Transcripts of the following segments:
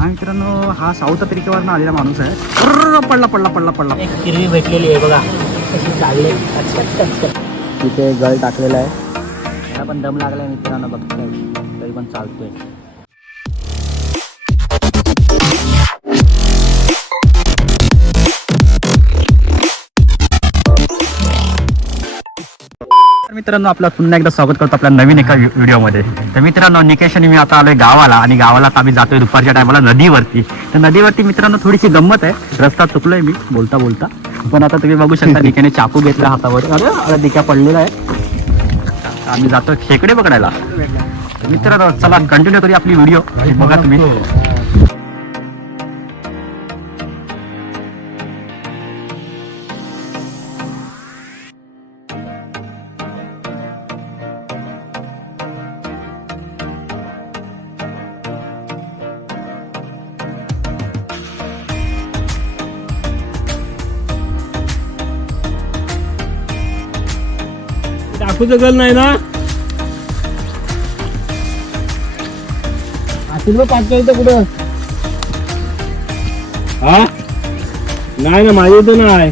हा मित्रांनो हा साऊथ आफ्रिकेवरनं आलेला माणूस आहे. पडला पडला पडला पडला. एक हिरवी भेटलेली आहे बघा. कशी तिथे गळ टाकलेला आहे. त्याला पण दम लागलाय मित्रांनो बघताय. तरी पण चालतोय. मित्रांनो आपलं पुन्हा एकदा स्वागत करतो आपल्या नवीन एका व्हिडिओमध्ये. तर मित्रांनो निकेश आणि मी आता आलोय गावाला आणि गावाला आता आम्ही जातोय दुपारच्या टायमाला नदीवरती. तर नदीवरती मित्रांनो थोडीशी गंमत आहे. रस्ता चुकलोय मी बोलता बोलता. पण आता तुम्ही बघू शकता निकेने चाकू घेतला हातावर. अरे अरे पडलेला आहे. आम्ही जातोय खेकडे पकडायला. मित्रांनो चला कंटिन्यू करूया आपली व्हिडिओ. बघा तुम्ही. टाकूचं गल नाही ना? आशीर्वाद पाठवा इथं कुठं? हा? नाही ना माझ्या इथं नाही.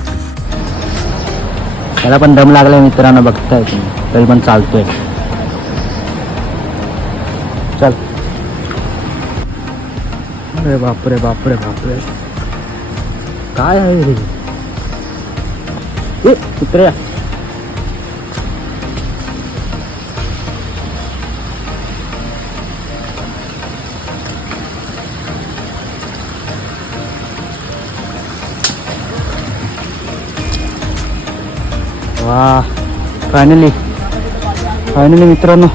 त्याला पण दम लागलाय मित्रांनो बघताय तुम्ही. तरी पण चालतोय. चल. अरे बापरे बापरे बापरे. काय आहे रे? ए, कुत्र्या वा फायनली फायनली मित्रांनो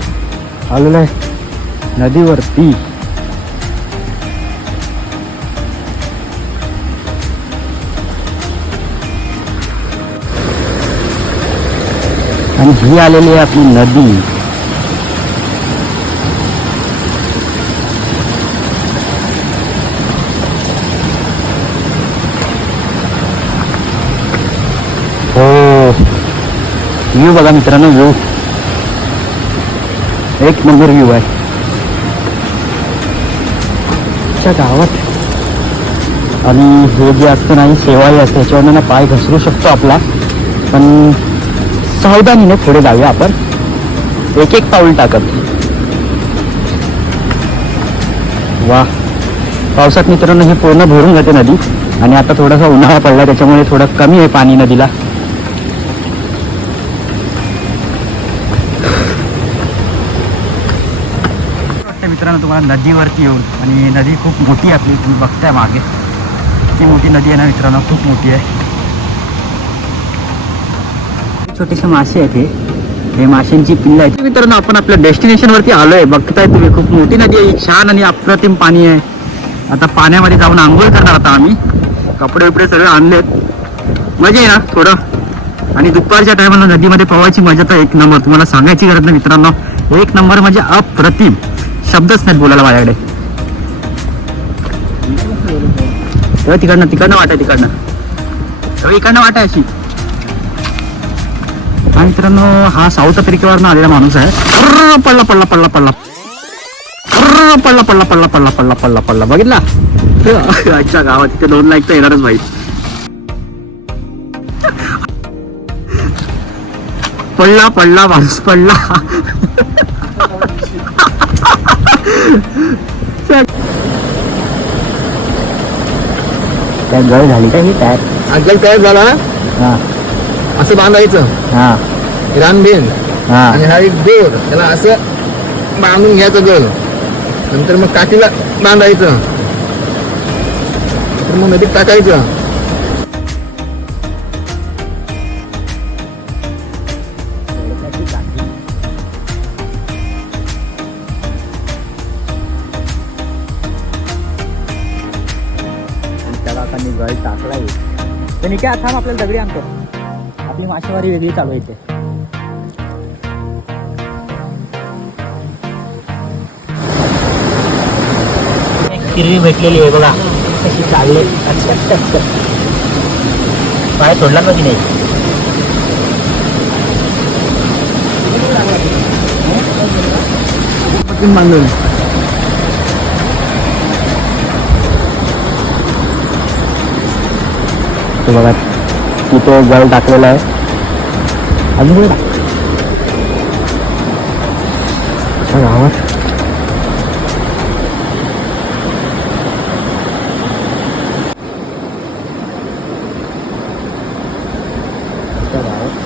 आलेलो आहे नदीवरती. आणि ही आलेली आहे आपली नदी. हो. व्ह्यू बघा मित्रांनो व्ह्यू एक नंबर व्ह्यू आहे. गावात. आणि हे जे असतं नाही सेवाही असते याच्यावरनं ना पाय घसरू शकतो आपला. पण सावधानीने पुढे जाऊया आपण. एक एक पाऊल टाकत. वा. पावसात मित्रांनो हे पूर्ण भरून जाते नदी. आणि आता थोडासा उन्हाळा पडला त्याच्यामुळे थोडं कमी आहे पाणी नदीला वाटतं मित्रांनो तुम्हाला नदीवरती येऊन आणि नदी खूप मोठी आहे आपली तुम्ही बघताय मागे. ती मोठी नदी आहे ना मित्रांनो खूप मोठी आहे. छोटेसे मासे आहेत हे. हे माशांची पिल्ल आहेत. मित्रांनो आपण आपल्या डेस्टिनेशनवरती आलो आहे बघताय तुम्ही खूप मोठी नदी आहे छान आणि अप्रतिम पाणी आहे. आता पाण्यामध्ये जाऊन आंघोळ करणार आता आम्ही. कपडे बिपडे सगळे आणलेत. मजा आहे ना थोडं. आणि दुपारच्या टायमाला नदीमध्ये पवायची मजा तर एक नंबर. तुम्हाला सांगायची गरज नाही मित्रांनो. एक नंबर म्हणजे अप्रतिम. शब्दच नाहीत बोलायला माझ्याकडे. तेव्हा तिकडनं तिकडनं वाटाय तिकडनं. तेव्हा इकडनं वाटाय अशी. हा मित्रांनो हा साऊथ आफ्रिकेवरनं आलेला माणूस आहे. पडला पडला पडला पडला. पडला पडला पडला पडला पडला पडला पडला. बघितला? आजच्या गावात तिथे दोन लाईक तर येणारच भाई पडला पडला माणूस पडला. काय गळ झाली काय? टायर अंकल तयार झाला हा. असं बांधायचं. हा. रानबेन हा. आणि हा एक दोर त्याला असं बांधून घ्यायचं गल नंतर मग काठीला बांधायचं. नंतर मग नदीत टाकायचं. आता गळ टाकला तर निके थांब आपल्याला दगडी आणतो. आपली मासेमारी वेगळी चालू आहे इथे. एक हिरवी भेटलेली आहे बघा. कशी चालले. पाय सोडला का की नाही बांधून. तो बघा की तो जळ टाकलेला आहे. अजून कुठे टाक त्या गावात त्या गावात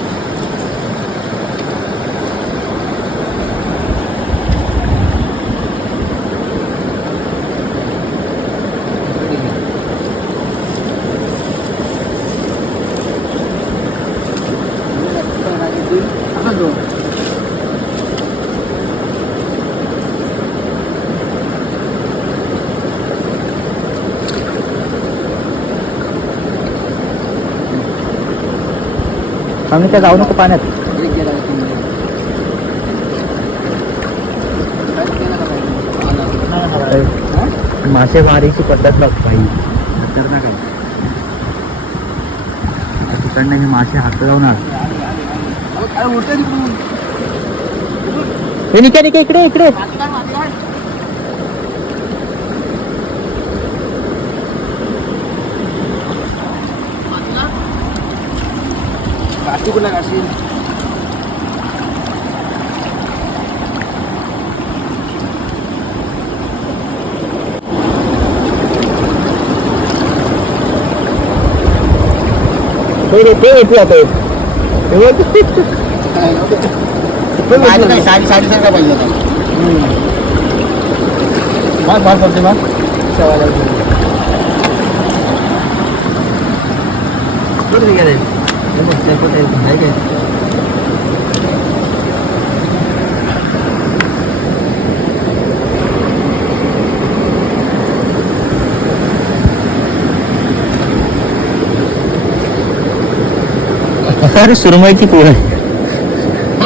आम्ही काय जाऊ नको पाण्यात. मासे मारीची पद्धत बघ भाई खतरनाक आहे. तिकडनं हे मासे हात जाऊन हे निका निका इकडे इकडे. काठी कुठला काशी ते रे, ते येते आता एक. साडी नाही, साडी साडी सांगा पाहिजे आता मार मार पडते मार कुठे निघाले हे बघ, ते कुठे आहे, आहे काय? अरे सुरमईची पोळ आहे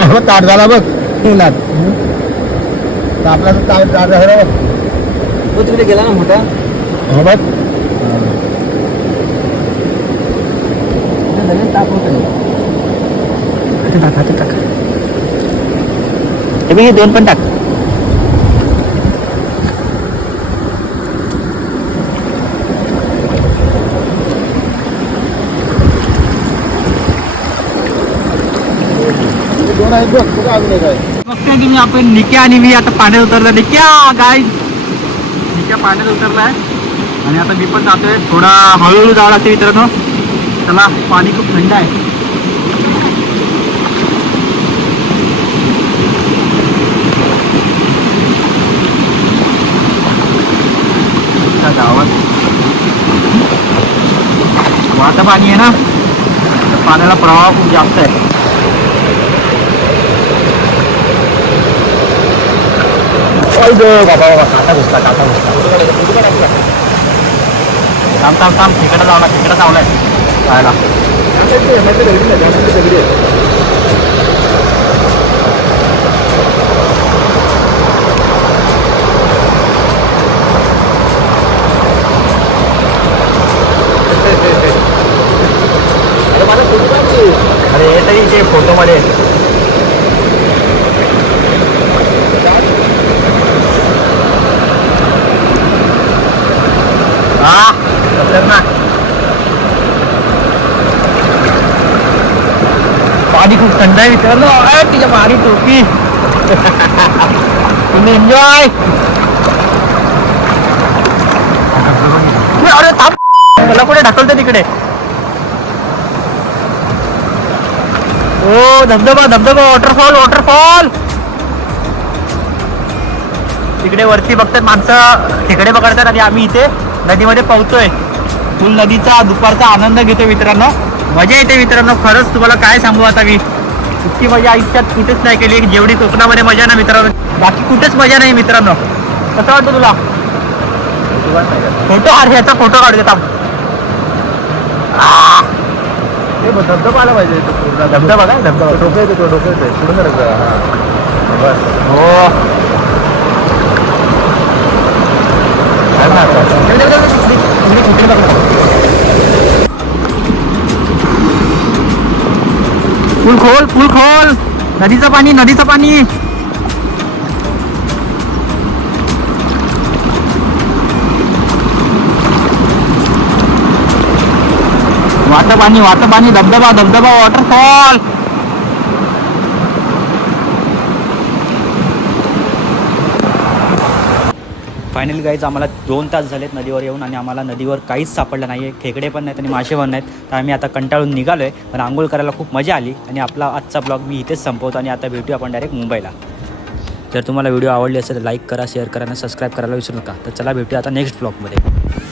हो, ताट झाला बघ उन्हात आपला ताट ताट झाला बघ. तो तिकडे गेला ना मोठा? हो बघ. हाती टाक हाती टाक. हे बघ हे दोन पण टाक. बघतोय की मी आपण निक्या आणि मी आता पाण्यात उतरला निक्या गाय निक्या पाण्यात उतरलाय. आणि आता मी पण जातोय थोडा हळूहळू जावं लागते मित्रांनो. त्याला पाणी खूप थंड आहे त्या गावात वाहतं पाणी आहे ना तर पाण्याला प्रवाह खूप जास्त आहे ओय गं, बाबा बाबा काटा घुसला काटा घुसला थांब थांब थांब तिकडे जावला तिकडे जावलाय ตายละไม่เป็นไรไม่เป็นไรไม่เป็นไร पाणी खूप थंड आहे विचारलं अरे तिच्या मारी टोपी तुम्ही एन्जॉय अरे थांब मला कुठे ढकलते तिकडे ओ धबधबा धबधबा वॉटरफॉल वॉटरफॉल तिकडे वरती बघतात माणसं. तिकडे बघतात आणि आम्ही इथे नदीमध्ये पोहतोय फुल नदीचा दुपारचा आनंद घेतोय मित्रांनो. मजा येते मित्रांनो. खरंच तुम्हाला काय सांगू आता मी? इतकी मजा आयुष्यात कुठेच नाही केली. जेवढी कोकणामध्ये मजा ना मित्रांनो. बाकी कुठेच मजा नाही मित्रांनो. कसं वाटतं तुला? फोटो काढ ह्याचा फोटो काढू देता हे धबधबा आला पाहिजे धबधबा काय? धबधबा. डोकं येते तो डोकं येते पुढे बस. हो. खोल फुल खोल. नदीचं पाणी नदीचं पाणी. वाट पाणी वाट पाणी धबधबा धबधबा वॉटरफॉल फायनली गाईज आम्हाला दोन तास झालेत नदीवर येऊन आणि आम्हाला नदीवर काहीच सापडलं नाही आहे खेकडे पण नाहीत आणि मासे पण नाहीत. तर आम्ही आता कंटाळून निघालो आहे पण आंघोळ करायला खूप मजा आली आणि आपला आजचा ब्लॉग मी इथेच संपवतो आणि आता भेटूया आपण डायरेक्ट मुंबईला. जर तुम्हाला व्हिडिओ आवडली असेल तर लाईक करा शेअर करा आणि सबस्क्राईब करायला विसरू नका. तर चला भेटूया आता नेक्स्ट ब्लॉगमध्ये